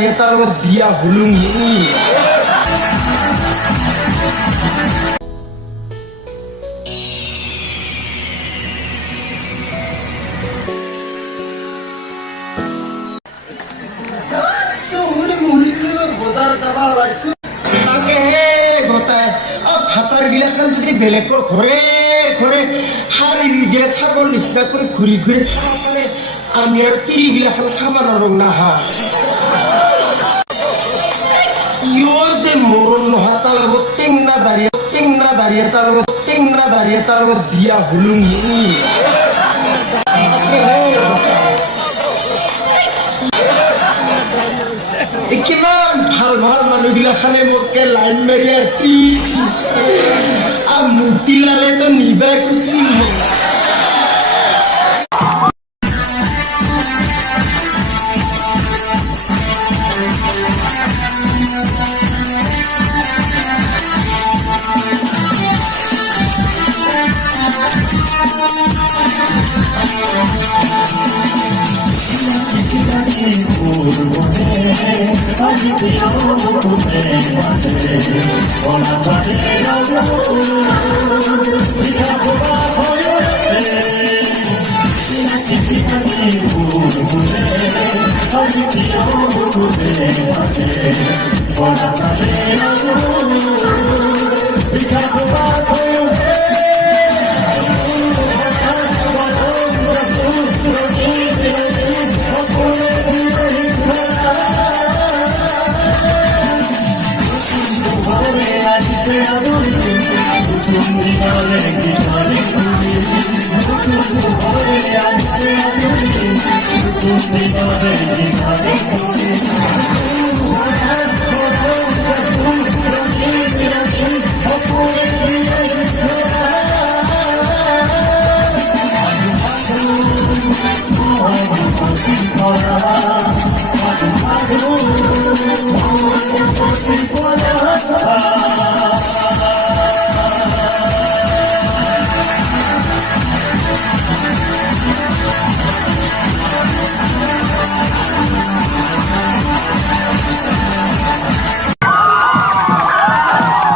দাঁড়িয়ে তার বিয়া হলুম বজাৰ যাবা ওলাইছো তাকে হে গোটাই ভাতৰ গিলাখান যদি বেলেগৰ ঘৰে ঘৰে শাৰী গিলা চাবৰ নিচিনা কৰি ঘূৰি ঘূৰি চাব পালে আমি আৰু তিৰি গিলাখান খাব নোৱাৰো নাহা কিয় যে মৰণ নোহোৱা তাৰ লগত টেঙনা দাঁড়িয়ে তাৰ লগত বিয়া হলুম কিমান ভাল ভাল মানুহগিলাখানে মোকে লাইন মাৰি আছে আৰু মূৰ্তি লালেতো নিবাই খুচি